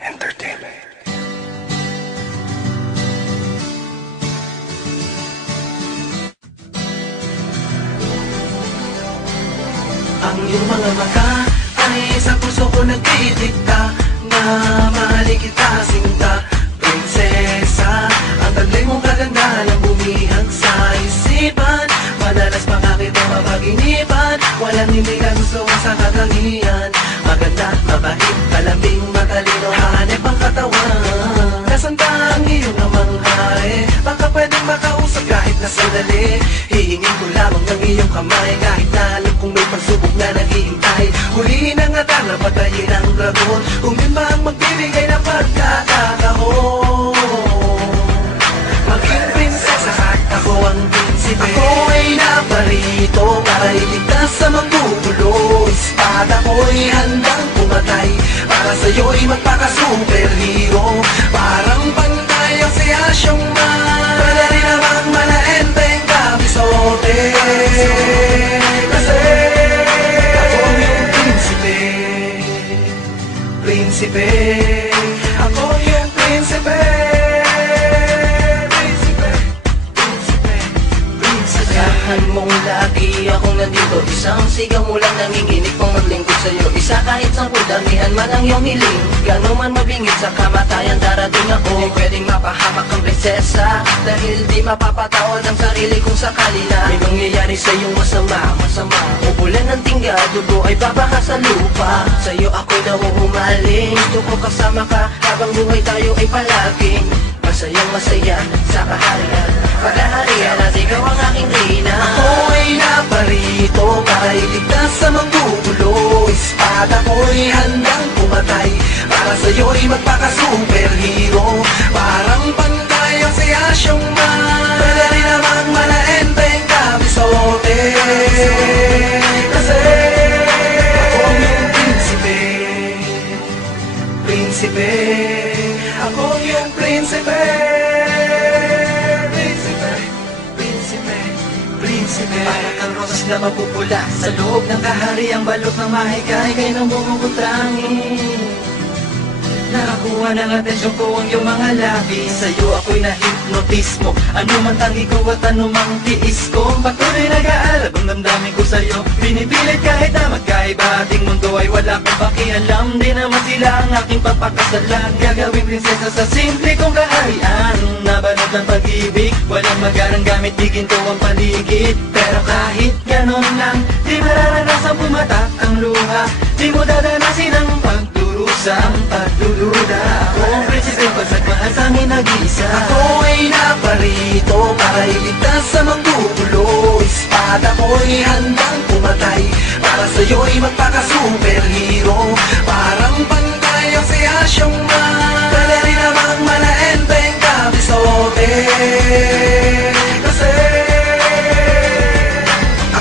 Entertainment. Ang iyong mga mata ay sa puso ko nagdidikta na mahalin kita, sinta, prinsesa. Ang taglay mong kagandahan ang bumihag sa isipan. Madalas pa nga kitang mapaginipan. Walang hindi ka gusto ko sa katangian. Maganda, mabait, kalambing, matalino, hanep ang katawan. Nasanta ang iyong namanghay. Baka pwedeng makausap kahit na sandali. Hihingin ko lamang ng iyong kamay. Kahit na alam kong may pagsubok na naghihintay. Hulihin ang atang na patayin ang dragon. Kung yun ba ang magbibigay ng pagkakataon. Maging prinsesa at ako ang prinsipe. Ako ay naparito para iligtas sa manggugulo. Espada ko'y handang pumatay para sa'yo'y magpaka-superhero. Parang pantay ang si Asyong Man. Pwede rin namang malaenteng kabisote. Kasi ako yung prinsipe. Prinsipe. Ako yung prinsipe. Asahan mong lagi akong nandito. Isang sigaw mo lang nanginginig pang maglingkod sa'yo. Isa kahit sa damihan man ang iyong hiling. Gano'n man mabingit sa kamatayan darating ako. Di pwedeng mapahamak ang prinsesa dahil di mapapataon ang sarili kong sakali na may mangyayari sa iyong masama. Ubulan ng tingga, dugo ay babaha sa lupa. Sa'yo ako'y nahuhumaling. Gusto ko kasama ka habang buhay tayo ay palaging masayang masaya sa kaharian. Paghaharian at ikaw ang aking reyna. Ako ay naparito para iligtas sa manggugulo. Espada ko'y handang pumatay para sa'yo'y magpaka-superhero. Parang pantay ang si Asyong Man. Pwede rin namang malaenteng kabisote. Kasi ako yung prinsipe. Prinsipe. Ako yung prinsipe. Para kang rosas na mapupula sa loob ng kahariang balot ng mahikay kay nang bumubutrangin. Nakakuha ng atensyon ko ang iyong mga labi. Sa'yo ako'y nahipnotismo. Ano man tangi ko at ano mang tiis ko. Patuloy nag-aalab ang damdamin ko sa'yo. Pinipilit kahit na magkaiba ating mundo ay wala kong pakialam. Di naman sila ang aking papakasalan. Gagawing prinsesa sa simple kong kaharian. Nabalot ng pag-ibig, walang magarang gamit, di ginto ang paligid. Pero kahit ganon lang, di mararanasan pumatak ang luha. Di mo dadanasin ang pagdurusa, ang pagdududa. Ako ang prinsipe, pagsagmahal sa amin nag-iisa. Ako ay naparito para iligtas sa manggugulo. Espada ko'y handang pumatay para sa'yo'y magpaka-superhero. Parang pantay ang si Asyong Man. Pwede rin namang malaenteng kabisote. Kasi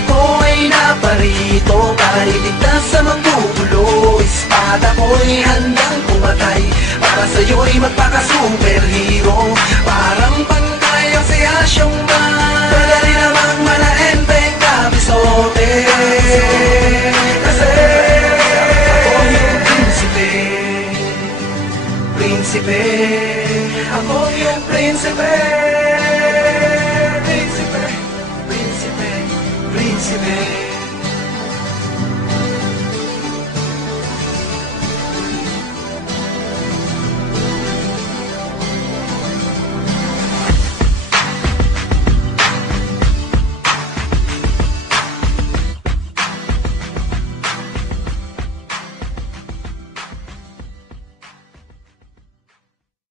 ako ay naparito para iligtas sa manggugulo. Espada ko'y handang pumatay para sa'yo'y magpaka-superhero. Parang pantay ang si Asyong Man. Pwede rin namang malaenteng kabisote. Kasi ako yung prinsipe. Prinsipe. Ako yung prinsipe. Prinsipe. Prinsipe. Prinsipe.